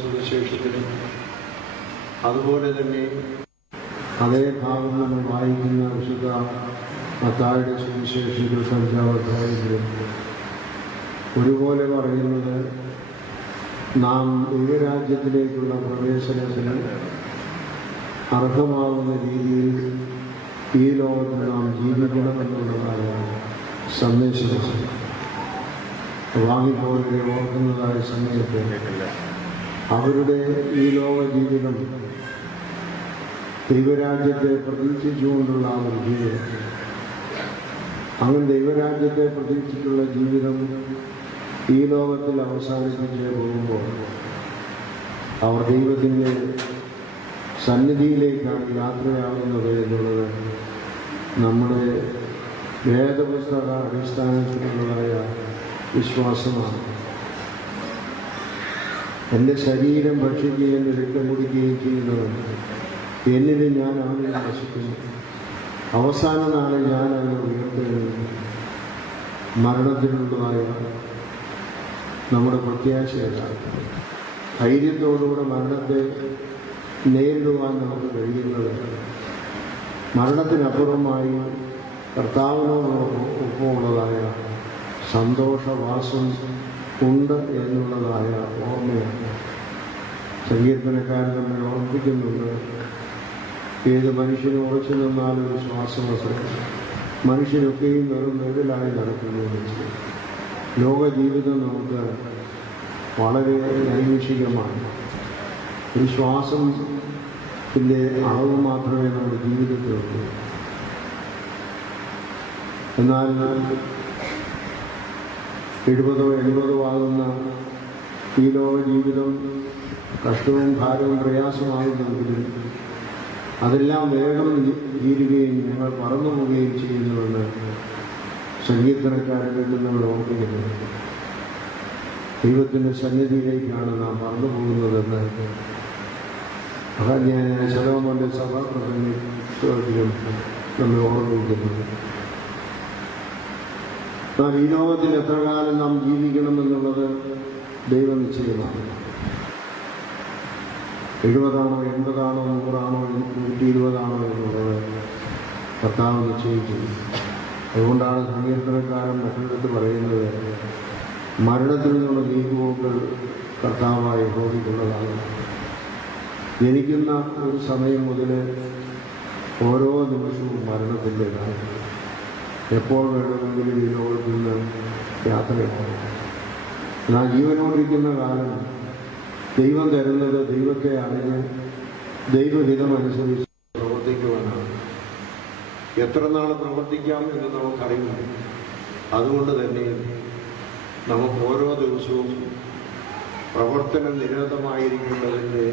സുവിശേഷത്തിലും അതുപോലെ തന്നെ അതേ ഭാഗം നമ്മൾ വായിക്കുന്ന വിശുദ്ധ മത്തായുടെ സുവിശേഷത്തിൽ അധ്യായത്തിലും ഒരുപോലെ പറയുന്നത് നാം ദൈവരാജ്യത്തിലേക്കുള്ള പ്രവേശനത്തിന് അർഹമാകുന്ന രീതിയിൽ ഈ ലോകത്തിൽ നാം ജീവിക്കണമെന്നുള്ളതായ സന്ദേശം. വാങ്ങിപ്പോയവരെ ഓർക്കുന്നതായ സമയത്ത് അവരുടെ ഈ ലോക ജീവിതം ദൈവരാജ്യത്തെ പ്രതീക്ഷിച്ചുകൊണ്ടുള്ള ഒരു ജീവിതം. അങ്ങനെ ദൈവരാജ്യത്തെ പ്രതീക്ഷിച്ചുള്ള ജീവിതം ഈ ലോകത്തിൽ അവസാനിപ്പിച്ച് പോകുമ്പോൾ അവർ ദൈവത്തിന്റെ സന്നിധിയിലേക്കാണ് യാത്രയാകുന്നത് എന്നുള്ളത് നമ്മുടെ വേദപുസ്തക അടിസ്ഥാനത്തിലുള്ളതായ വിശ്വാസമാണ്. എന്റെ ശരീരം ഭക്ഷിക്കുകയും രക്തം കുടിക്കുകയും ചെയ്യുന്നവൻ. എന്നിന് ഞാൻ അവനെ നശിക്കുന്നു അവസാന നാളിൽ ഞാൻ അവനെ ഉയർത്തെഴുന്നു മരണത്തിനുള്ളതായ നമ്മുടെ പ്രത്യാശയതാണ് ധൈര്യത്തോടുകൂടെ മരണത്തെ നേരിടുവാൻ നമുക്ക് കഴിയുന്നത് മരണത്തിനപ്പുറമായി കർത്താവിനോടൊപ്പമുള്ളതായ സന്തോഷവാസം ഉണ്ട് എന്നുള്ളതായ ഓർമ്മയാണ്. സങ്കീർത്തനക്കാരൻ നമ്മെ ഓർമ്മിക്കുന്നുണ്ട് ഏത് മനുഷ്യന് ഉറച്ചു നിന്നാലും ഒരു ശ്വാസമസം മനുഷ്യനൊക്കെയും വെറും നെടിലായി നടക്കുന്നു. ലോക ജീവിതം നമുക്ക് വളരെ നൈമിഷികമാണ് ഒരു ശ്വാസം പിന്നെ അളവ് മാത്രമേ നമ്മുടെ ജീവിതത്തിലുള്ളൂ. എന്നാൽ എഴുപതോ എൺപതോ ആകുന്ന ഈ ലോക ജീവിതം കഷ്ടവും ഭാരവും പ്രയാസമാകുന്നെങ്കിലും അതെല്ലാം വേഗം തീരുകയും ഞങ്ങൾ പറന്നു പോവുകയും ചെയ്യുന്നുവെന്ന് സങ്കീർത്തനക്കാരിൽ നിന്ന് നമ്മൾ ഓർക്കുന്നു ദൈവത്തിന്റെ സന്നിധിയിലേക്കാണ് നാം പറന്നു പോകുന്നതെന്ന് ഞാൻ ശലോമോന്റെ സഭാപ്രസംഗത്തിലും നമ്മൾ ഓർമ്മിക്കുന്നു നാം ഈ ലോകത്തിൽ എത്ര കാലം നാം ജീവിക്കണം ജീവിക്കണമെന്നുള്ളത് ദൈവനിശ്ചയമാണ് എഴുപതാണോ എൺപതാണോ നൂറാണോ നൂറ്റി ഇരുപതാണോ എന്നുള്ളത് കർത്താവ് നിശ്ചയിക്കുന്നു. അതുകൊണ്ടാണ് സങ്കീർത്തനക്കാരൻ മറ്റൊരിടത്ത് പറയുന്നത് മരണത്തിൽ നിന്നുള്ള നീക്കുപോക്കൾ കർത്താവായി ഹോദിക്കുള്ളതാണ് ജനിക്കുന്ന ഒരു സമയം മുതൽ ഓരോ നിമിഷവും മരണത്തിന്റെതാണ്. എപ്പോൾ വേണമെങ്കിലും ഈ ലോകത്ത് നിന്ന് യാത്ര എന്നാൽ ജീവനോടിരിക്കുന്ന കാലം ദൈവം തരുന്നത് ദൈവത്തെ അറിഞ്ഞ് ദൈവഹിതമനുസരിച്ച് പ്രവർത്തിക്കുവാനാണ്. എത്ര നാൾ പ്രവർത്തിക്കാം എന്ന് നമുക്കറിയില്ല. അതുകൊണ്ട് തന്നെ നമുക്ക് ഓരോ ദിവസവും പ്രവർത്തനം നിരതമായിരിക്കേണ്ടതിന്റെ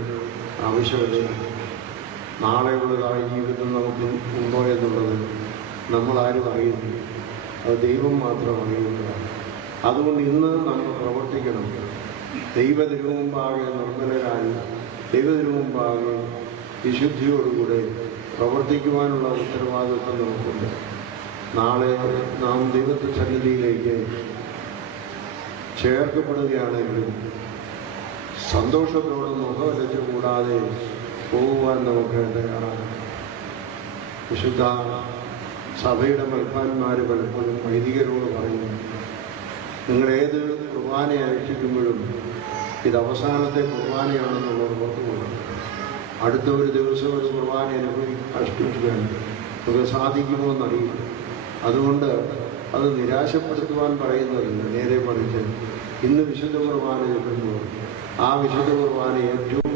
ആവശ്യമില്ല നാളെയുള്ളതായ ജീവിതം നമുക്ക് ഉണ്ടോ എന്നുള്ളത് നമ്മളാരും അറിയുന്നില്ല അത് ദൈവം മാത്രം അറിയുന്നതാണ്. അതുകൊണ്ട് ഇന്ന് നമ്മൾ പ്രവർത്തിക്കണം. ദൈവതിരുമുമ്പാകെ നിർമ്മലരായി ദൈവതിരുമുമ്പാകെ വിശുദ്ധിയോടുകൂടെ പ്രവർത്തിക്കുവാനുള്ള ഉത്തരവാദിത്വം നമുക്കുണ്ട്. നാളെ നാം ദൈവത്തെ സന്നിധിയിലേക്ക് ചേർക്കപ്പെടുകയാണെങ്കിലും സന്തോഷത്തോടെ മുഖവരച്ച് കൂടാതെ പോകുവാൻ നമുക്ക് വിശുദ്ധ സഭയുടെ മൽപ്പാന്മാർ പലപ്പോഴും വൈദികരോട് പറയുന്നു. നിങ്ങൾ ഏത് കുർബാന അനുഷ്ഠിക്കുമ്പോഴും ഇത് അവസാനത്തെ കുർബാനയാണെന്നുള്ളത് ഓർത്തുകൊള്ളും അടുത്ത ഒരു ദിവസം ഒരു കുർബാന അനുഭവി അനുഷ്ഠിക്കാൻ നമുക്ക് സാധിക്കുമോ എന്നറിയില്ല. അതുകൊണ്ട് അത് നിരാശപ്പെടുത്തുവാൻ പറയുന്നതല്ല. നേരെ മറിച്ച് ഇന്ന് വിശുദ്ധ കുർബാന ചെല്ലുമ്പോൾ ആ വിശുദ്ധ കുർബാന ഏറ്റവും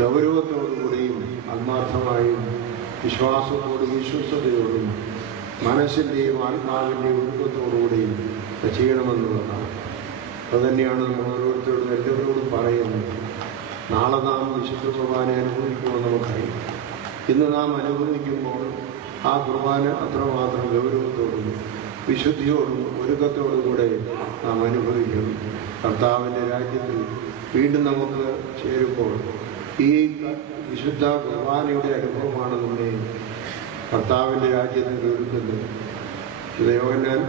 ഗൗരവത്തോടുകൂടിയും ആത്മാർത്ഥമായും വിശ്വാസത്തോടും വിശ്വസ്തയോടും മനസ്സിന്റെയും ആത്മാവിന്റെയും ഒഴുക്കത്തോടുകൂടിയും ചെയ്യണമെന്നുള്ളതാണ്. അതുതന്നെയാണ് നമ്മൾ ഓരോരുത്തരോടും എല്ലാവരോടും പറയുന്നത് നാളെ നാം വിശുദ്ധ കുർബാന അനുഭവിക്കുമെന്ന് നമുക്കറിയാം. ഇന്ന് നാം അനുഭവിക്കുമ്പോൾ ആ കുർബാന അത്രമാത്രം ഗൗരവത്തോടും വിശുദ്ധിയോടും ഒരുക്കത്തോടും കൂടെ നാം അനുഭവിക്കും കർത്താവിന്റെ രാജ്യത്തിൽ വീണ്ടും നമുക്ക് ചേരുമ്പോൾ ഈ വിശുദ്ധ കുർബാനയുടെ അനുഭവമാണ് നമ്മുടെ ഭർത്താവിന്റെ രാജ്യത്തിന് കേൾക്കുന്നത്. ദേവകന്യാൻ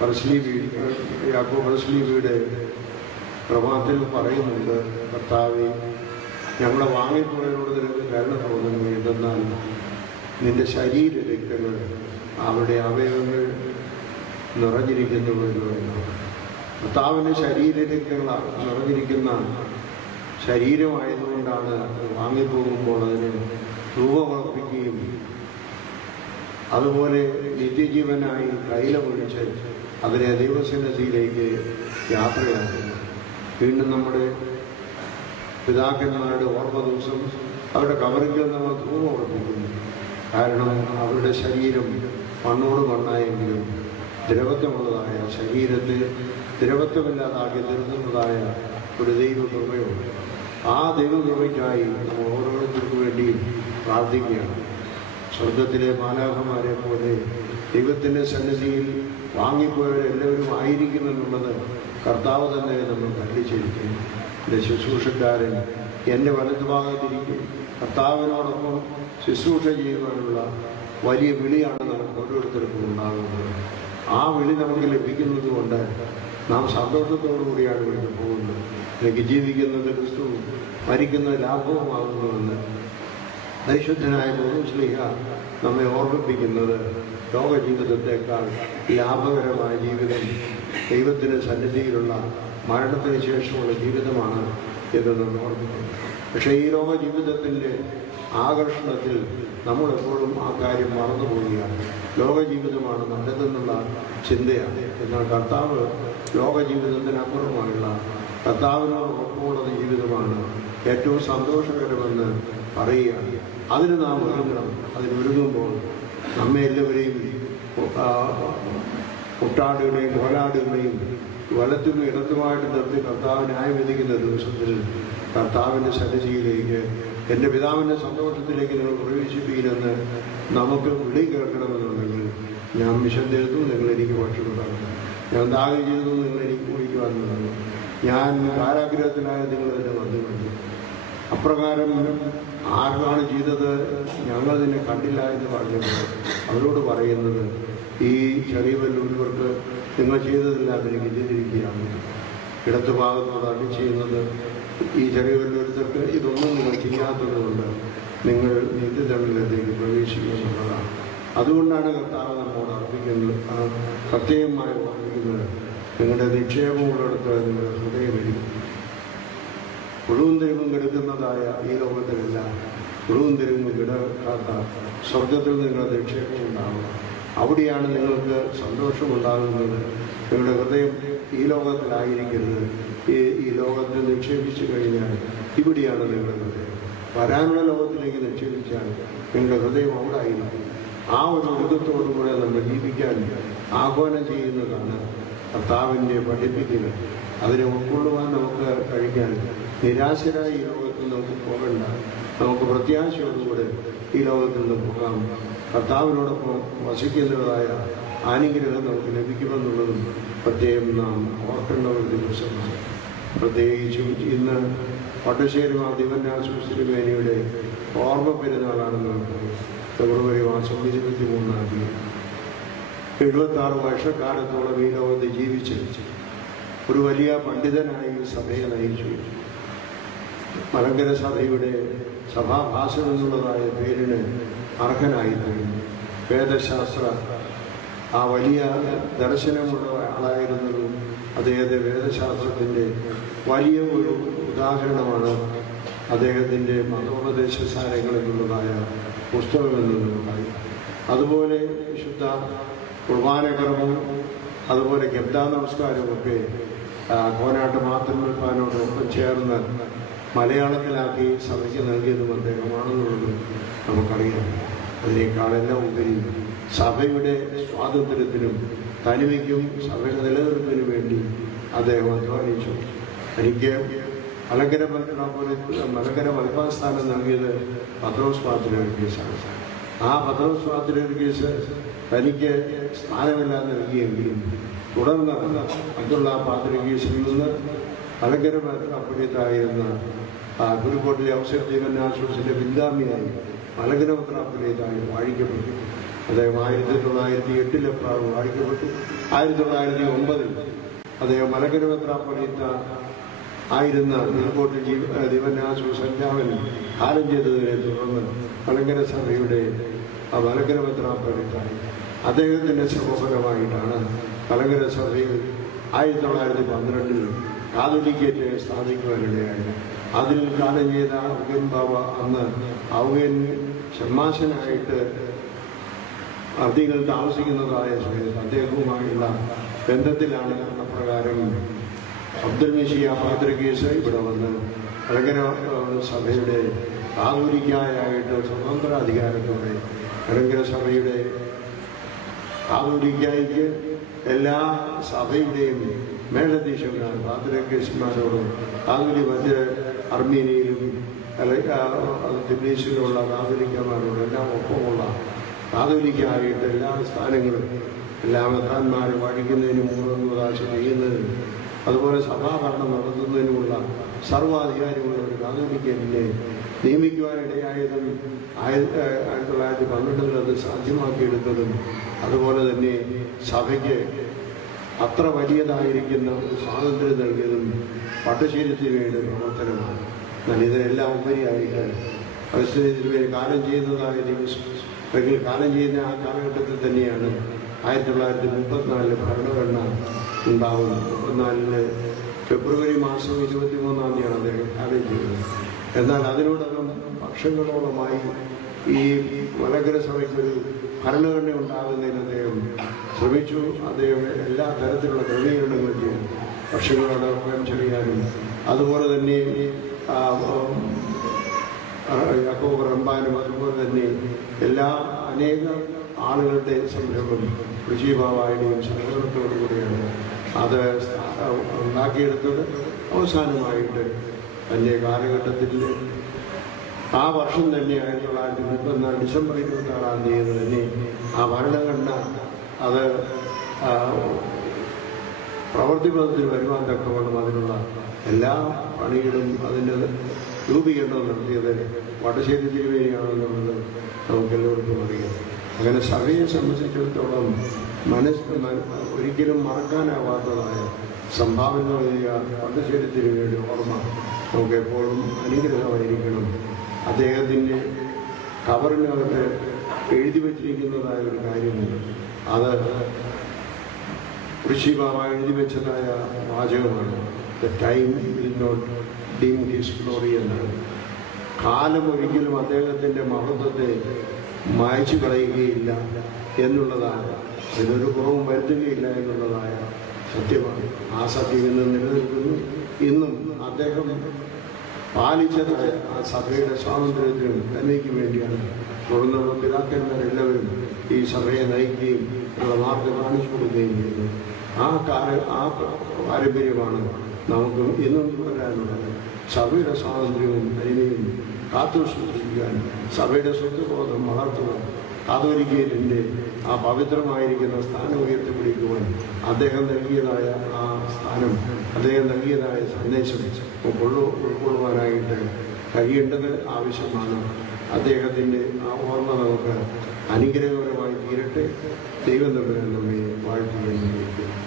പർസ്ലീബി യാക്കോ വീട് പ്രഭാതത്തിൽ പറയുന്നുണ്ട് ഭർത്താവ് ഞങ്ങളെ വാങ്ങിപ്പോയതിനോട് നിനക്ക് കരുണ തോന്നുന്നു. എന്തെന്നാൽ നിന്റെ ശരീര രക്തങ്ങൾ അവരുടെ അവയവങ്ങൾ നിറഞ്ഞിരിക്കുന്നുവല്ലോ എന്നാണ് കർത്താവിന്റെ ശരീര രക്തങ്ങളാണ് നിറഞ്ഞിരിക്കുന്ന ശരീരമായതുകൊണ്ടാണ് വാങ്ങിപ്പോകുമ്പോൾ അതിന് രൂപമുറപ്പിക്കുകയും അതുപോലെ നിത്യജീവനായി തൈലമൊഴിച്ച് അവരെ ദൈവസന്നിധിയിലേക്ക് യാത്രയാക്കുന്നു. വീണ്ടും നമ്മുടെ പിതാക്കന്മാരുടെ ഓർമ്മ ദിവസം അവരുടെ കവറിൽ നമ്മൾ ഉറപ്പിക്കുന്നു. കാരണം അവരുടെ ശരീരം മണ്ണോട് മണ്ണായെങ്കിലും ദ്രവത്വമുള്ളതായ ശരീരത്തെ ദ്രവത്വമില്ലാതാക്കി നിർത്തുന്നതായ ഒരു ദൈവകൃപയുണ്ട്. ആ ദൈവകൃപയ്ക്കായി നമ്മൾ ഓരോരുത്തർക്കു വേണ്ടിയും പ്രാർത്ഥിക്കുകയാണ്. സ്വർഗത്തിലെ മാലാഹമാരെ പോലെ ദൈവത്തിന്റെ സന്നിധിയിൽ വാങ്ങിപ്പോയവരെല്ലാവരും ആയിരിക്കുമെന്നുള്ളത് കർത്താവ് തന്നെ നമ്മൾ കല്ലിച്ചിരിക്കുന്നു എന്റെ ശുശ്രൂഷക്കാരൻ എന്റെ വലതുഭാഗത്തിരിക്കും കർത്താവിനോടൊപ്പം ശുശ്രൂഷ ചെയ്യുവാനുള്ള വലിയ വിളിയാണ് നമുക്ക് ഓരോരുത്തർക്കും ഉണ്ടാകുന്നത്. ആ വിളി നമുക്ക് ലഭിക്കുന്നത് കൊണ്ട് നാം സന്തോഷത്തോടു കൂടിയാണ് ഇവിടെ പോകുന്നത്. എനിക്ക് ജീവിക്കുന്നത് ക്രിസ്തുവും മരിക്കുന്നത് ലാഭവുമാകുന്നുവെന്ന് പരിശുദ്ധനായ മോഹൻസ്ലിഹ നമ്മെ ഓർമ്മിപ്പിക്കുന്നത്. ലോക ജീവിതത്തെക്കാൾ ലാഭകരമായ ജീവിതം ദൈവത്തിന്റെ സന്നിധിയിലുള്ള മരണത്തിന് ശേഷമുള്ള ജീവിതമാണ് എന്ന് നമ്മൾ ഓർമ്മിക്കുന്നു. പക്ഷേ ഈ ലോക ജീവിതത്തിന്റെ ആകർഷണത്തിൽ നമ്മളെപ്പോഴും ആ കാര്യം മറന്നു പോവുകയാണ്. ലോക ജീവിതമാണ് നല്ലതെന്നുള്ള ചിന്തയാണ്. എന്നാൽ കർത്താവ് ലോക ജീവിതത്തിനപ്പുറമായുള്ള കർത്താവിനോടൊപ്പമുള്ള ജീവിതമാണ് ഏറ്റവും സന്തോഷകരമെന്ന് പറയുകയാണ് അതിന് നാം ഒരുങ്ങണം. അതിനൊരുങ്ങുമ്പോൾ നമ്മെ എല്ലാവരെയും കുട്ടാടുകളെയും കോലാടുകളെയും വലത്തും ഇടത്തുമായിട്ട് നിർത്തി കർത്താവ് ന്യായം വിധിക്കുന്ന ദിവസത്തിൽ കർത്താവിന്റെ സന്നിധിയിലേക്ക് എന്റെ പിതാവിന്റെ സന്തോഷത്തിലേക്ക് നിങ്ങൾ പ്രവേശിപ്പിക്കുമെന്ന് നമുക്ക് വിളി കേൾക്കണമെന്നുണ്ടെങ്കിൽ ഞാൻ മിഷൻ തരുന്നു നിങ്ങൾ എനിക്ക് ഭക്ഷണം തന്നു ഞാൻ ദാഹം ചെയ്തു നിങ്ങൾ എനിക്ക് കുടിക്കുവാൻ തന്നു ഞാൻ കാരാഗ്രഹത്തിനായ നിങ്ങൾ എന്റെ വന്നിട്ടുണ്ട്. അപ്രകാരം ആർക്കാണ് ചെയ്തത് ഞങ്ങൾ നിന്നെ കണ്ടില്ല എന്ന് പറഞ്ഞപ്പോൾ അവരോട് പറയുന്നത് ഈ ചെറിയ വല്ലവർക്ക് നിങ്ങൾ ചെയ്തതെല്ലാം എനിക്ക് ചെയ്തിരിക്കുകയാണ് ഇടത്ത് ഭാഗത്തോട് അടി ചെയ്യുന്നത് ഈ ചെറിയ വല്ലവരുത്തർക്ക് ഇതൊന്നും നിങ്ങൾ ചെയ്യാത്തതുകൊണ്ട് നിങ്ങൾ നിത്യതമിഴിലേക്ക് പ്രവേശിക്കുന്നതാണ് അതുകൊണ്ടാണ് കർത്താവ് നമ്മോട് അർപ്പിക്കുന്നത്. പ്രത്യേകമായി നിങ്ങളുടെ നിക്ഷേപമുള്ളിടത്ത് നിങ്ങളുടെ ഹൃദയമിരിക്കും മുഴുവൻ ദൈവം കെടുക്കുന്നതായ ഈ ലോകത്തിലല്ല മുഴുവൻ ദൈവം കിടക്കാത്ത സ്വർഗത്തിൽ നിങ്ങളുടെ നിക്ഷേപം ഉണ്ടാകും അവിടെയാണ് നിങ്ങൾക്ക് സന്തോഷമുണ്ടാകുന്നത്. നിങ്ങളുടെ ഹൃദയം ഈ ലോകത്തിലായിരിക്കരുത്. ഈ ഈ ലോകത്തിൽ നിക്ഷേപിച്ചു കഴിഞ്ഞാൽ ഇവിടെയാണ് നിങ്ങളുടെ ഹൃദയം. വരാനുള്ള ലോകത്തിലേക്ക് നിക്ഷേപിച്ചാൽ നിങ്ങളുടെ ഹൃദയം അവിടെ ആയിരിക്കും ആ ഒരു ഋതത്തോടുകൂടെ നമ്മൾ ജീവിക്കാൻ ആഹ്വാനം ചെയ്യുന്നതാണ് കർത്താവിന്റെ പഠിപ്പിക്കുക അതിനെ ഉൾക്കൊള്ളുവാൻ നമുക്ക് കഴിക്കാൻ നിരാശരായ ഈ ലോകത്തിൽ നമുക്ക് പോകണ്ട. നമുക്ക് പ്രത്യാശയോടുകൂടെ ഈ ലോകത്തിൽ നിന്ന് പോകാം. കർത്താവിനോടൊപ്പം വസിക്കുന്നതായ ആനുഗ്രഹം നമുക്ക് ലഭിക്കുമെന്നുള്ളതും പ്രത്യേകം നാം ഓർക്കേണ്ട ഒരു ദിവസമാണ്. പ്രത്യേകിച്ചും ഇന്ന് പട്ടശ്ശേരി ദിവന്യാസുശ്രീമേനിയുടെ ഓർമ്മ പെരുന്നാളാണെന്ന് ഫെബ്രുവരി മാസം ഇരുപത്തി മൂന്നാം തീയതി. എഴുപത്താറ് വർഷക്കാലത്തോളം ഈ ലോകത്ത് ജീവിച്ച് ഒരു വലിയ പണ്ഡിതനായി സഭയെ നയിച്ചു. മലങ്കര സഭയുടെ സഭാഭാസം എന്നുള്ളതായ പേരിന് അർഹനായി കഴിഞ്ഞു വേദശാസ്ത്ര ആ വലിയ ദർശനമുള്ള ആളായിരുന്നു അദ്ദേഹത്തെ. വേദശാസ്ത്രത്തിന്റെ വലിയ ഒരു ഉദാഹരണമാണ് അദ്ദേഹത്തിന്റെ മതോപദേശ സാരങ്ങളിലുള്ളതായ നമുക്കായി അതുപോലെ വിശുദ്ധ കുർബാനകർമ്മം അതുപോലെ ഗബ്ദാ നമസ്കാരമൊക്കെ കോനാട്ട് മാതൃമൽപ്പാനോടൊപ്പം ചേർന്ന് മലയാളത്തിലാക്കി സഭയ്ക്ക് നൽകിയതും അദ്ദേഹമാണെന്നുള്ളത് നമുക്കറിയാം. അതിനേക്കാളെല്ലാം ഉപരി സഭയുടെ സ്വാതന്ത്ര്യത്തിനും തനിമയ്ക്കും സഭയുടെ നിലനിൽപ്പിനും വേണ്ടി അദ്ദേഹം അധ്വാനിച്ചു. എനിക്ക് മലങ്കര മലങ്കര മലപ്പാസ്ഥാനം നൽകിയത് പത്രോസ് പാത്രികേസാണ് ആ പത്രോസ് പാത്രികേസ് തനിക്ക് സ്ഥാനമെല്ലാം നൽകിയെങ്കിലും തുടർന്ന് അബ്ദുള്ള പാത്രികേസിൽ നിന്ന് അലങ്കര മെത്രാപ്പൊലിയത്തായിരുന്ന ആ ഗുരുക്കോട്ടിലെ ജീവൻ ജീവനാശ്വാസിന്റെ പിന്താമിയായി മലങ്കര മെത്രാപ്പൊലിയത്തായി വാഴിക്കപ്പെട്ടു. അദ്ദേഹം ആയിരത്തി തൊള്ളായിരത്തി എട്ടിലെ വാഴിക്കപ്പെട്ടു. ആയിരത്തി തൊള്ളായിരത്തി ഒമ്പതിൽ അദ്ദേഹം മലങ്കര മെത്രാപ്പൊലിയത്ത ആയിരുന്ന നീർക്കോട്ട് ജീവ ദിവനാശു സഞ്ചാവൻ കാലം ചെയ്തതിനെ തുടർന്ന് അലങ്കര സഭയുടെ ആ മലങ്കര മെത്രാപ്പൊലിത്തായി അദ്ദേഹത്തിന്റെ ശ്രമഫലമായിട്ടാണ് കലങ്കര സഭയിൽ ആയിരത്തി തൊള്ളായിരത്തി പന്ത്രണ്ടിൽ കാതുലിക്കേറ്റ് സ്ഥാപിക്കുവാനിടയായത്. അതിൽ കാലം ചെയ്ത ഔഗൻ ബാബ അന്ന് ഔഗൻ ഷമ്മാശനായിട്ട് അതികൾ താമസിക്കുന്നതായ സമയത്ത് അദ്ദേഹവുമായുള്ള ബന്ധത്തിലാണ് അപ്രകാരം അബ്ദുൽ മെഷിയ പാത്രകേസ് ഇവിടെ വന്ന് കലങ്കര സഭയുടെ കാതോലിക്കായായിട്ട് സ്വതന്ത്ര അധികാരത്തോടെ കലങ്കര സഭയുടെ കാതോലിക്കായിക്ക് എല്ലാ സഭയുടെയും മേലധ്യക്ഷന്മാർ പാത്രികേശന്മാരോടും കാതോലി മറ്റ് അർമീനിയയിലും ദിബ്ലീസിലുള്ള കാതോലിക്കന്മാരോടും എല്ലാം ഒപ്പമുള്ള കാതോലിക്കായിട്ട് എല്ലാ സ്ഥാനങ്ങളും എല്ലാ മെത്രാന്മാരെ വഴിക്കുന്നതിനും മൂന്നാശ ചെയ്യുന്നതിനും അതുപോലെ സഭാഭരണം നടത്തുന്നതിനുമുള്ള സർവാധികാരമുള്ള ഒരു കാതോലിക്കലിനെ നിയമിക്കുവാനിടയായതും ആയിരത്തി ആയിരത്തി തൊള്ളായിരത്തി പന്ത്രണ്ടിൽ അത് സാധ്യമാക്കിയെടുത്തതും അതുപോലെ തന്നെ സഭയ്ക്ക് അത്ര വലിയതായിരിക്കുന്ന സ്വാതന്ത്ര്യം നൽകിയതും പട്ടുശീലത്തിന് വേണ്ടി പ്രവർത്തനമാണ്. എന്നാൽ ഇതിനെല്ലാം ഉപരിയായിട്ട് പരിസ്ഥിതി കാലം ചെയ്യുന്നതായ ദിവസം അല്ലെങ്കിൽ കാലം ചെയ്യുന്ന ആ കാലഘട്ടത്തിൽ തന്നെയാണ് ആയിരത്തി തൊള്ളായിരത്തി മുപ്പത്തിനാലിലെ ഭരണഘടന ഉണ്ടാവുന്നത്. മുപ്പത്തിനാലിൽ ഫെബ്രുവരി മാസം ഇരുപത്തി മൂന്നാം തീയതിയാണ് അദ്ദേഹം കാലം ചെയ്തത്. എന്നാൽ അതിനോടകം വർഷങ്ങളോളമായി ഈ മലങ്കര സഭയ്ക്കൊരു ഭരണഘടന ഉണ്ടാകുന്നതിന് അദ്ദേഹം ശ്രമിച്ചു. അദ്ദേഹം എല്ലാ തരത്തിലുള്ള ക്രമീകരണങ്ങൾ ചെയ്തു വർഷങ്ങളോടകം ചെയ്യാനും അതുപോലെ തന്നെ യാക്കോബ് റമ്പാനും അതുപോലെ തന്നെ എല്ലാ അനേക ആളുകളുടെ സംരംഭം കൃഷിഭാവായുടെയും സഹകരണത്തോടു കൂടിയാണ് അത് ഉണ്ടാക്കിയെടുത്തത്. അവസാനമായിട്ട് തന്റെ കാലഘട്ടത്തിൽ ആ വർഷം തന്നെ ആയിരത്തി തൊള്ളായിരത്തി മുപ്പത്തിനാല് ഡിസംബർ ഇരുപത്തി ആറാം തീയതി തന്നെ ആ ഭരണഘടന അത് പ്രവൃത്തി പ്രവൃത്തിപഥത്തിൽ വരുവാൻ തക്കവണ്ണം അതിനുള്ള എല്ലാ പണികളും അതിന്റെ രൂപീകരണം നടത്തിയത് വടശ്ശേരി തിരുവേനിയാണെന്നുള്ളത് നമുക്ക് എല്ലാവർക്കും അറിയാം. അങ്ങനെ സഭയെ സംബന്ധിച്ചിടത്തോളം മനസ്സ് മന- ഒരിക്കലും മറക്കാനാവാത്തതായ സംഭാവനകൾ ചെയ്യുക വടശ്ശേരി തിരുവേനിയുടെ ഓർമ്മ. നമുക്ക് എപ്പോഴും അനുഗ്രഹമായിരിക്കണം. അദ്ദേഹത്തിന്റെ കവറിനകത്ത് എഴുതി വച്ചിരിക്കുന്നതായ ഒരു കാര്യമുണ്ട് അത് ഋഷി ബാബ എഴുതി വെച്ചതായ വാചകമാണ്. The time will not deem his glory എന്നാണ്. കാലം ഒരിക്കലും അദ്ദേഹത്തിന്റെ മഹത്വത്തെ മായച്ചു കളയുകയില്ല എന്നുള്ളതാണ്. അതിനൊരു കുറവും വരുത്തുകയില്ല എന്നുള്ളതായ സത്യമാണ്. ആ സത്യം ഇന്ന് നിലനിൽക്കുന്നു. ഇന്നും അദ്ദേഹം പാലിച്ചത് ആ സഭയുടെ സ്വാതന്ത്ര്യത്തിനും നന്മയ്ക്ക് വേണ്ടിയാണ്. തുടർന്നുള്ള പിതാക്കന്മാരെല്ലാവരും ഈ സഭയെ നയിക്കുകയും ഉള്ള മാർഗം കാണിച്ചു കൊടുക്കുകയും ചെയ്തു. ആ കാല ആ പാരമ്പര്യമാണ് നമുക്ക് ഇന്നും തുടരാനുള്ളത് സഭയുടെ സ്വാതന്ത്ര്യവും നന്മയും കാത്തു സൂക്ഷിക്കാൻ സഭയുടെ സ്വത്വബോധം വളർത്തുക കാതോലിക്കേറ്റിന്റെ ആ പവിത്രമായിരിക്കുന്ന സ്ഥാനം ഉയർത്തിപ്പിടിക്കുവാൻ അദ്ദേഹം നൽകിയതായ ആ സ്ഥാനം അദ്ദേഹം നൽകിയതായ സന്ദേശം ഉൾക്കൊള്ളു ഉൾക്കൊള്ളുവാനായിട്ട് കഴിയേണ്ടത് ആവശ്യമാണ്. അദ്ദേഹത്തിന്റെ ആ ഓർമ്മ നമുക്ക് അനുഗ്രഹപരമായി തീരട്ടെ. ദൈവം തമ്മിൽ നമ്മെ വാഴ്ത്തുകയും